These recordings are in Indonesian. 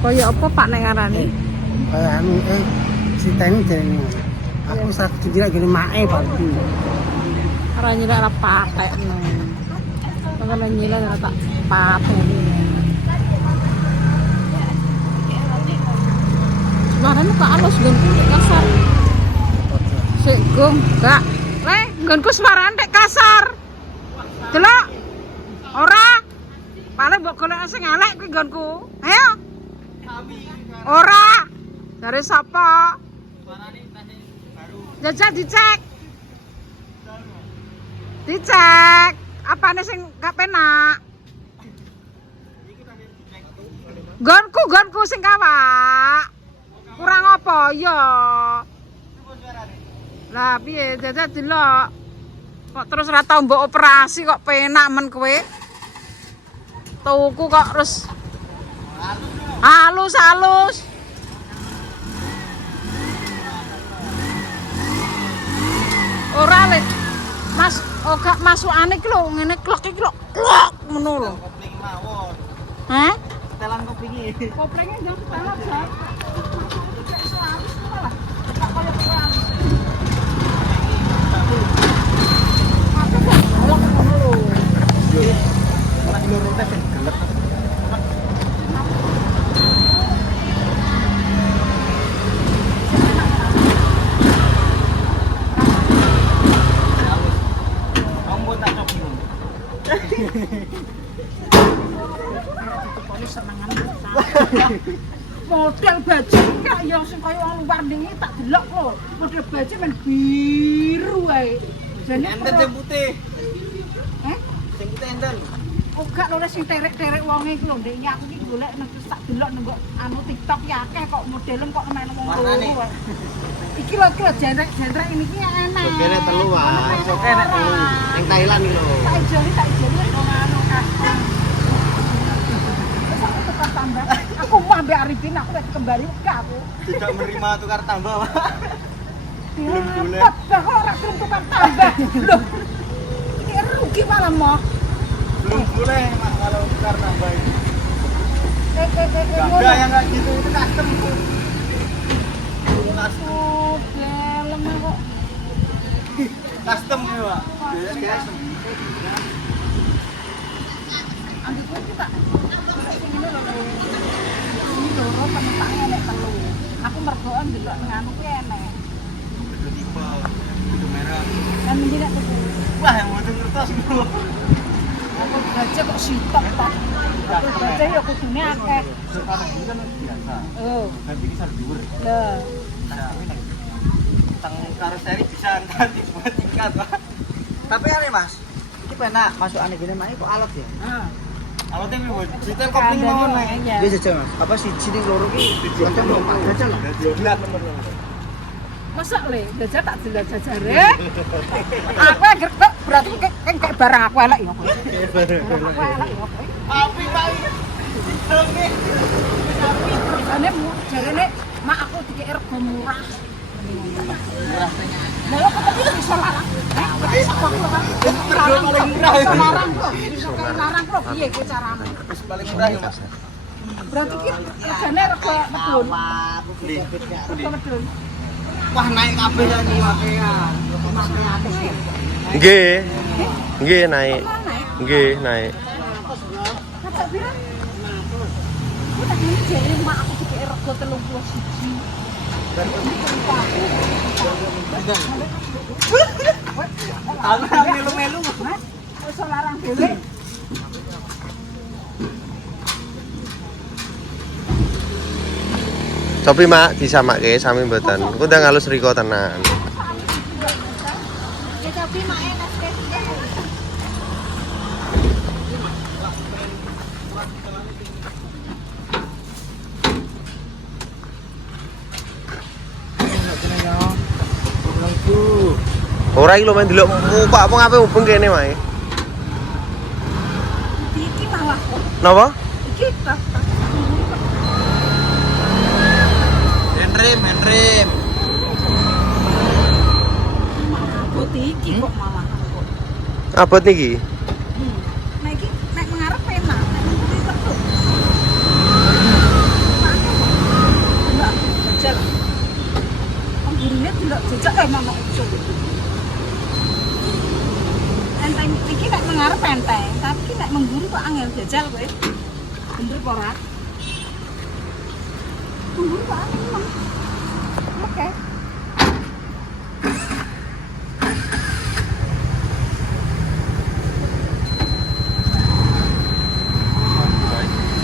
Kaya apa Pak nek ngarani? Anu si Teni jenenge. Aku sak dikira gini mae Pak. Ora nyilek ora patek. Kalau nyilek ora tak pateni. Semarang kok alus nggonku nek kasar. Sik gong, Kak. Nggonku suarane nek kasar. Delok. Ora. Paling mbok golek sing elek kuwi nggonku. Ayo. Ora. Dari sapa? Jajal dicek. Dicek. Apane sing gak penak? Gonku sing kawak. Kurang apa ya? Lah piye jajal delok. Kok terus ora tau mbok operasi kok penak men kowe? Tuku kok terus halus. Ora le. Mas, gak masukane iki lho, ngene klek iki lho. Klek ngono lho. Kopling mawon. Hah? Telan koplinge. Koplengnya jangan setelan, Sak. Model baju enggak ya sing kaya wong luar ndingi tak delok lho. Model baju men biru wae. Jane Enten sing putih. Eh? Sing putih enten. Oh gak lho sing terek-terek wonge iku lho ndek aku iki golek nang tak delok nang anu TikTok ya akeh kok modelen kok melu wong loro. Iki lho jendrek ini ki enak. Sokene telu wae. Sokene telu. Ning Thailand iki lho. Tak ijoli wong anu custom. Terus aku tukar tambah. Aku mau ambek Arifin aku lagi kembali enggak aku. Tidak menerima tukar tambah, Pak. Belum boleh. Bah kok ora gelem tukar tambah. Loh. Ini rugi malah mau. Belum boleh, Mak, kalau tukar tambah ini. Enggak Ada yang kayak gitu, itu custom itu. Oh, dalam kok. Custom ya, Pak. Custom. Ambil gue kita. Ini loro penumpangnya nek telu. Aku mergoan delok nganu ki enek. Itu tipe, itu merah. Kan menjinak tuku. Wah, yang mau kertas itu. Aku baca kok sitok tok. Aku baca ya kudune akeh. Sekarang ini kan biasa. Oh. Ganti kisah dhuwur. Lah. Tang karoseri bisa ganti buat tingkat, Pak. Tapi aneh, Mas. Ini penak masuk aneh gini main kok alat ya? Heeh. Alatnya memang detail kopling mawon nih. Iya jajal, Mas. Apa sih sini loro ki? Kanca lho, jajal lah. Jajal nomor. Masa le, jajal tak jelas jajare. Aku gertek berarti kayak barang aku elek ya. Aku elek ya. Api, Pak. Jarene mak aku dikek rego murah. Lah kok tapi bisa larang. Bisa kok larang murah. Larang kok. Bisa larang kok piye ki carane? Wis paling murah ya, Mas. Berarti ki regane rego medun. Rego medun. Wah, naik kabeh ya iki wae. Nggih. Nggih naik. Nggih naik. Kata bilang. Aku tak ini jare mak aku dikek rego 31. Aku melu-melu. Wis larang dhewe. Cobi mak disamakke sami mboten. Ku ndang halus riko tenan. Ya tapi mak enak sekali. Ora iki lho men delok muka apa ngape mubeng kene wae. Iki malah. Napa? Iki tak. Menrem. Putih iki kok malah. Abot niki. Nah iki nek ngarep enak, nek putih tetep. enteng, tapi nek mengguru kok angel jajal kowe. Bener apa ora? Mengguru kok angel emang. Oke.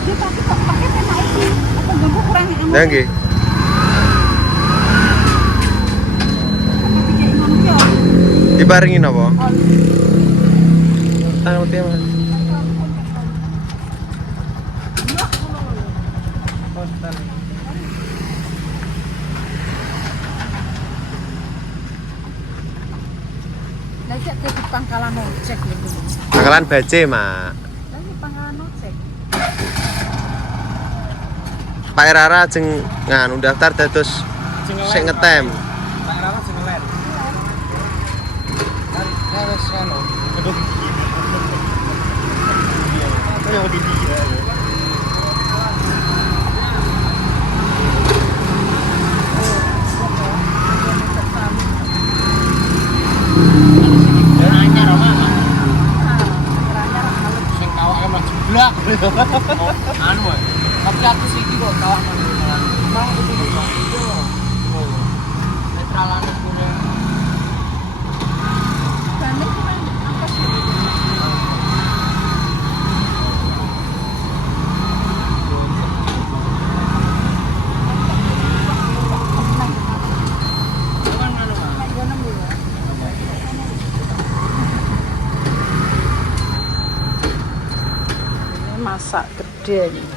Dia tapi kok pakai pena iki. Apa ganggu kurang anu? Nah nggih. Dibarengi napa? Tanggal piro, Mas? Lah cek di pangkalan ojek lho. Bakalan bace, Mak. Lah di pangkalan ojek. Pak Rara jeng nganu daftar dados sing ngetem. Pak Rara sing ngeler. Kan wis anu. Yang lebih dia. Anu, tapi aku sih iki kok kawak malah. Mau itu yo. Netralane kuwi. Bane cuma apa sih? Masak gede nih.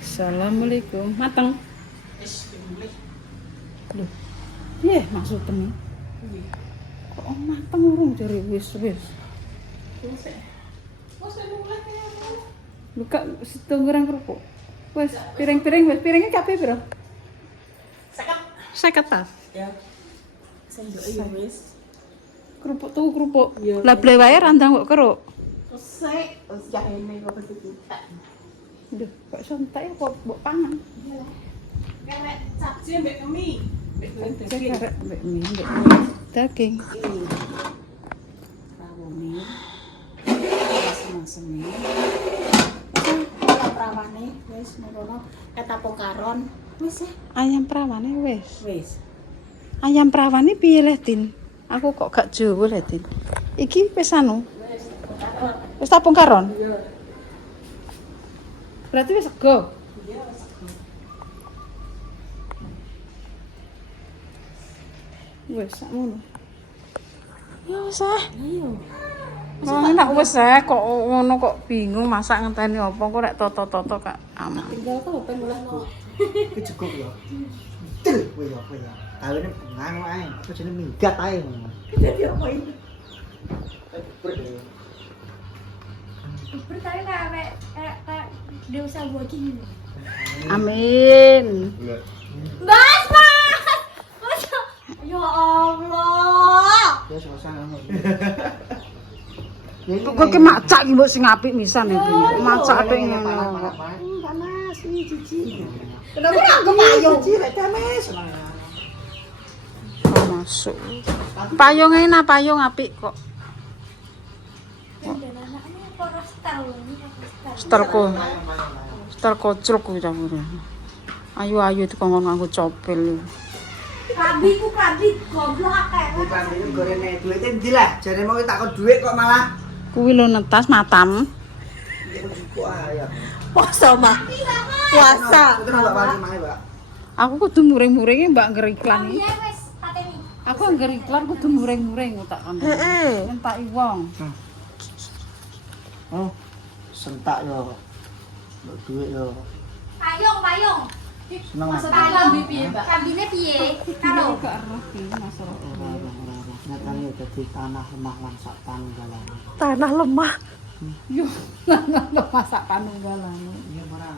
Assalamualaikum. Mateng. Loh. Iya, maksudnya. Kok mateng urung jare wis. Buka setungguran kerupuk. Wes, piring-piring wes, piringnya kabeh piro? 50 tas. Ya. Sendok ya wis. Kerupuk tuh kerupuk. Lah ble wae randang kok keruk. Sek, wis jahene kok pasti kita. Duh, kok sontak ya kok mbok pangan. Karek sabji mbek mie. Karek mbek mie, mbek daging. Rawone. Masem-masem. Prawane wis nurono ketapung karon. Wis Ayam prawane wis. wis. Ayam prawane piye le, Tin? Aku kok gak jowo le, Tin. Iki wis anu. Wis tapung karon. Iya. Berarti wis sego. Iya wis sego. Wis sakmono. Ya wis ah. Ayo. Oh, enak wis kok ngono kok bingung masak ngenteni apa kok nek toto-toto kak aman. Tinggal kok pemulahno. Iki cukup yo. Til kowe yo. Kawene nganu ae, apa jenenge minggat ae ngono. Dadi apa ini? Berkali kayak dewasa buat ini. Amin. Mas, mas, ya Allah. Ya suasana ngono. Kok ki macak ki mbok sing apik misan iki. Macak apik ngono. Panas iki cici. Kenapa gak kepayung? Cici lek dames. Oh, masuk. Payung enak, payung apik kok. Dan anaknya poros tahun. Setel kocruk kuwi ta. Ayu-ayu dikongkon nganggo copel. Kabi goblok akeh. Bukan iki gorene duite ndi lah? Jare mau takon dhuwit kok malah Kuwi lho netas matam. kok ayo. Puasa, Mak. Puasa. Itu Mbak Wali mae, Mbak. Aku kudu muring-muringe Mbak ngger iklan iki. Iya wes pateni. Aku ngger iklan kudu muring-muring tak kan. Heeh. Entaki wong. Oh, sentak yo. Mbok dhuwit yo. Payung. Seneng Maksud aku. lambi piye, Mbak? Lambine piye? Karo Gak eroh iki masalah. Nyatane dadi tanah lemah lan sak panunggalan. Tanah lemah. Yo, tanah masak panunggalan. Iya, Mara.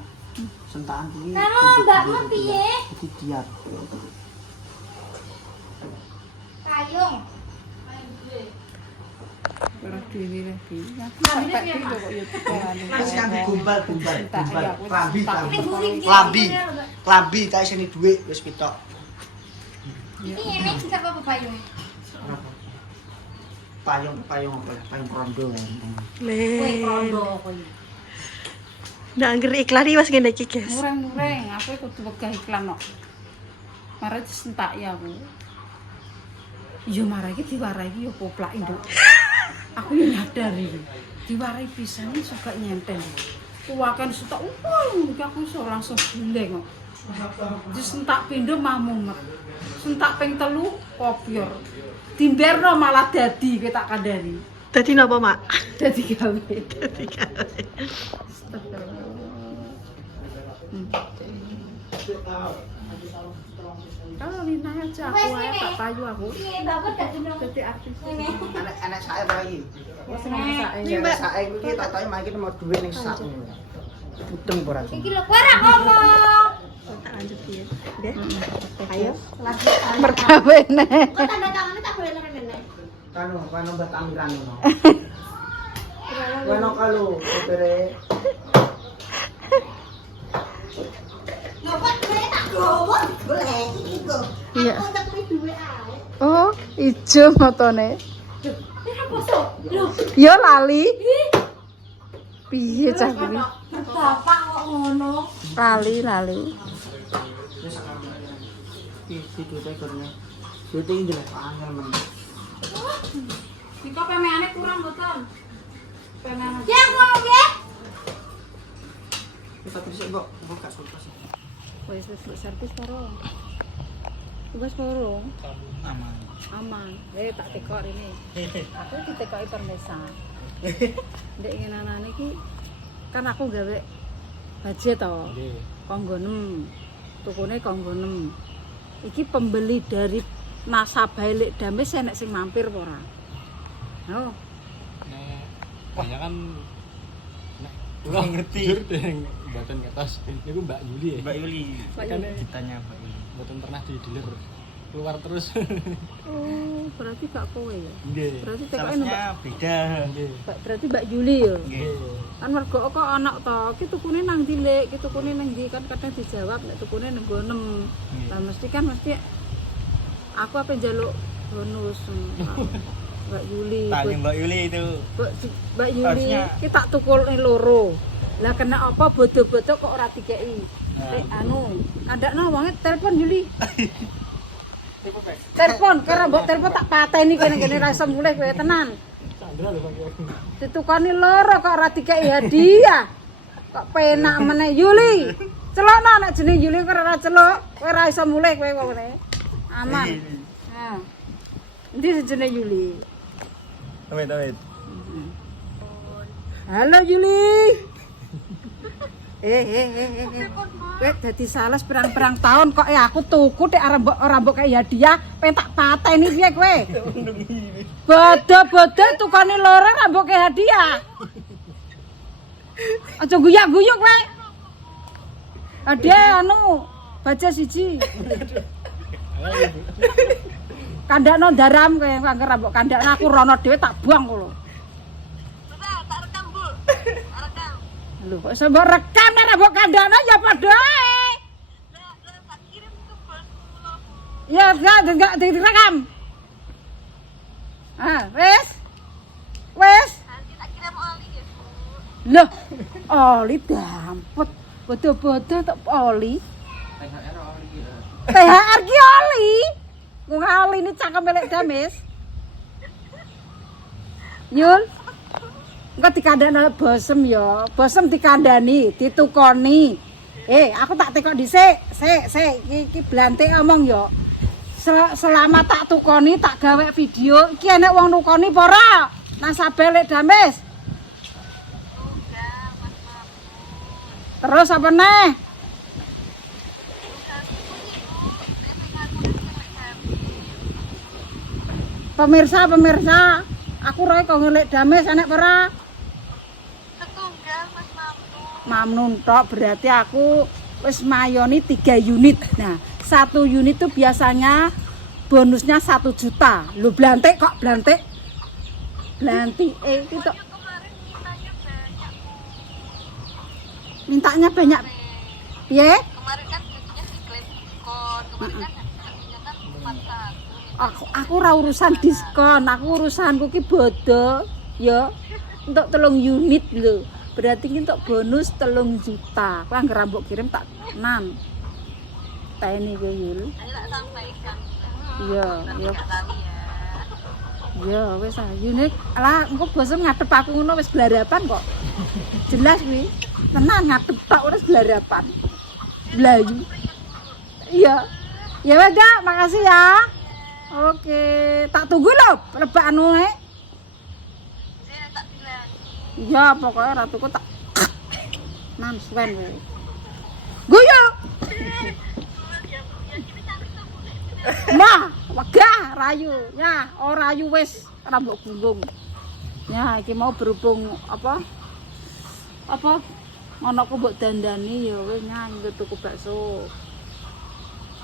Sentakan kuwi. Karo mbakmu piye? Iki diat. Payung. Ora dhewe lagi. Lambine piye, Mas? Wis kan gombal. Klambi. Ini guring iki. Klambi tak isine dhuwit wis pitok. Ini enek sing apa payung? payung apa ya? Payung rondo. Kowe rondo kowe. Ndak angger iklan iki Mas ngene iki, guys. Mureng-mureng, aku kudu wegah iklan kok. Marah disentak ya aku. Iya marah iki diwarai iki yo poplak nduk. Aku yo nyadar iki. Diwarai pisan iki suka nyentel. Kuwakan setok iki aku iso langsung guleng kok. Disentak pindho mah mumet. Sentak ping 3 kopior. Dimberno malah dadi kowe tak kandhani. Dadi napa, Mak? Dadi gawe. Dadi gawe. Kalau Lina aja aku ae tak payu aku. Piye bapak gak dino. Dadi artis. Anak saya bayi. Wes ngesake. Anak saya iki tak tahu makin mau duwe ning sak. Udeng ora. Iki lho kowe ora ngomong. Tak lanjut ya. Nggih. Ayo. Mergawene. Kok tanda tangannya tak boleh nang kene. Kanu mbak tamiran ngono. Bueno kalau opere Bapak kowe tak gowo golek iki kok. Iya. Aku tak kowe duwe ae. Oh, ijo motone. Ora poso. Lho, Yo lali. Piye cah kuwi? bapak kok ngono. Lali. video teh karena syuting jelek angel men. Dika pemeane kurang mboten? Pemeane. Ya ngomong ya. Kita terus kok gak sulpas. Wis servis porong. Wis porong. Aman. Aman. Tak tekok rene. Aku ditekoki permesa. Ndek ngenanane iki kan aku gawe budget to. Kanggo 6. Tukune kanggo 6. Iki pembeli dari nasabah Lek Dames enek sing mampir apa ora? Oh. Banyak kan kurang ngerti deng mboten ngetos niku Mbak Yuli ya. Mbak Yuli. Kan Ditanya Mbak Yuli. mboten pernah di dealer keluar terus. Oh, berarti gak kowe ya? Nggih. Berarti tekoke Salesnya beda. Nggih. berarti Mbak Yuli ya? Nggih. Kan mergo kok anak to, ki tukune nang ndi Lek, ki tukune nang ndi kan kadang dijawab nek tukune nang gonem. Lah mesti aku apa njaluk bonus Mbak Yuli. Tanya Mbak Yuli itu. Mbak Yuli Harusnya- ki tak tukul loro. Lah kena apa bodo-bodo kok ora dikeki. Andakno wonge telepon Yuli. Telepon, kira mbok telepon tak pateni kene-kene ra iso mulih kowe tenan. Sandra lho Pak. Ditukani loro kok ora dikeki hadiah. Kok penak meneh Yuli. Celokno nek jeneng Yuli kok ora celok, kowe ora iso mulih kowe ngene. Aman. Nah. Endi jeneng Yuli? Amit. Halo Yuli. Kowe dadi sales perang-perang tahun kok aku tuku nek ora mbok kei hadiah, pengen tak pateni piye kowe? Bodo-bodo tukane loro ora mbok kei hadiah. Aja guyak-guyuk kowe. Hadiah baca siji. Kandakno daram kowe angger mbok kandakno aku rono dhewe tak buang kono. Lho, kok iso mbok rekam nek mbok kandhane ya padha ae. Ya, enggak direkam. Wes. Loh, oli dampet. Bodo-bodo tok oli. THR ki oli. Wong oli ini cangkem Lek Dames. Yul. Engko dikandhani bosem ya. Bosem dikandhani, ditukoni. Aku tak tekok dhisik. Sik, iki blantik ngomong ya. Selama tak tukoni, tak gawe video, iki enek wong nukoni apa ora? Nasabah Lek Dames. Terus apa neh? Pemirsa, aku roe kok Lek Dames enek apa ora? Mamnun tok berarti aku wis mayoni 3 unit. Nah, 1 unit itu biasanya bonusnya 1 juta. Lu blantik kok blantik. Blantik itu tok. Mintanya banyak. Piye? Kemarin kan gajinya diklaim diskon. Kemarin kan gajinya kan cuma 1. Aku ora urusan diskon, aku urusanku ki bodo ya. Untuk 3 unit lho. Berarti ki untuk bonus 3 juta. Aku anggere mbok kirim tak nan. Teni ki Yul. Iya, iya. Ya wis ah, unik. Lah engko bosen ngadep aku ngono wis glarapan kok. Jelas kuwi. Tenan ngadep tok wis glarapan. Blayu. Iya. Ya wes, Dak, makasih ya. Oke, tak tunggu lho lebakanu e. Iya, pokoknya ratuku tak nan suwen kowe. Guyu. Nah, wegah rayu. Ya, ora rayu wis ora mbok gunggung. Ya, iki mau berhubung apa? Ngono ku mbok dandani ya kowe nyanyi tuku bakso.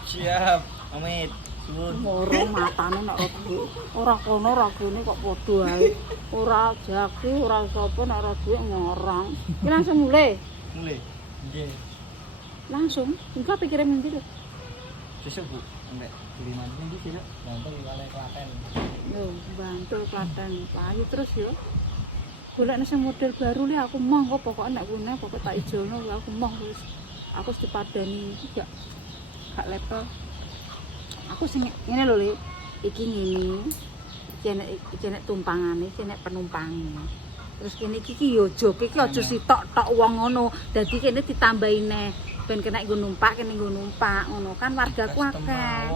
Siap, Amit. Suwun. Moro matane nek ora kono ora kene kok padha ae. Ora jaki, ora sapa nek ora duit ngorong. Iki langsung mulai. Mulai. Nggih. Langsung. Engko pikirin nanti lho. Sesuk Bu, sampai beli mandi iki sih, gampang kali Klaten. Yo, bantu Klaten. Payu terus yo. Golekne sing model baru li aku moh kok pokoke nek kene pokoke tak ijono aku moh wis. Aku wis dipadani iki gak level. Aku sing ngene lho, Li. Iki ngene. Iki nek tumpangane, iki nek penumpange. Terus kene iki yo joke iki aja sitok-tok wong ngono. Dadi kene ditambahi neh ben kena nggo numpak, kene nggo numpak ngono kan wargaku akeh.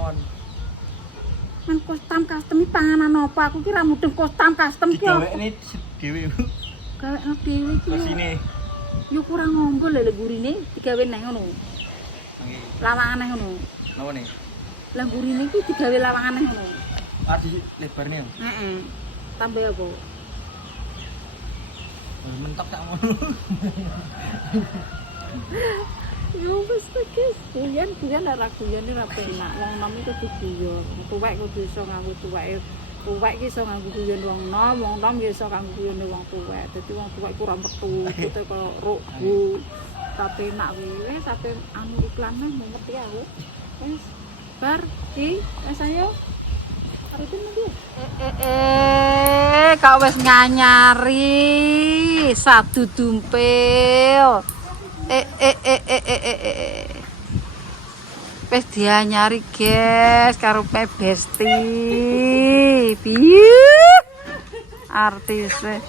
Men custom iki panganan apa? Aku ki ra mudeng custom ki. Gawekne dhewe. Gawekno dhewe iki. Sini. Yo kurang ngombol lho gurine digawe neh ngono. Nggih. Lawangan neh ngono. Napa nih? Lah gurine iki digawe lawangan neh ngono. Adi lebarnya. Heeh. Tambah apa? Mentok tak ngono. Yo wis guys, guyon ora guyone ora penak. Wong nom iku kudu guyon. Tuwek kudu iso nganggo tuweke. Tuwek iki iso nganggo guyon wong nom ya iso kanggo guyone wong tuwek. Dadi wong tuwek iku ora metu, kete kaya rukbu. Tapi enak wis sampe anu iklannya mau ngerti aku. Wis bar iki wis ayo. Arepin nanti. Kau wis nganyari satu dumpil. Wis dianyari guys karo Besti. Piye? Artis wis.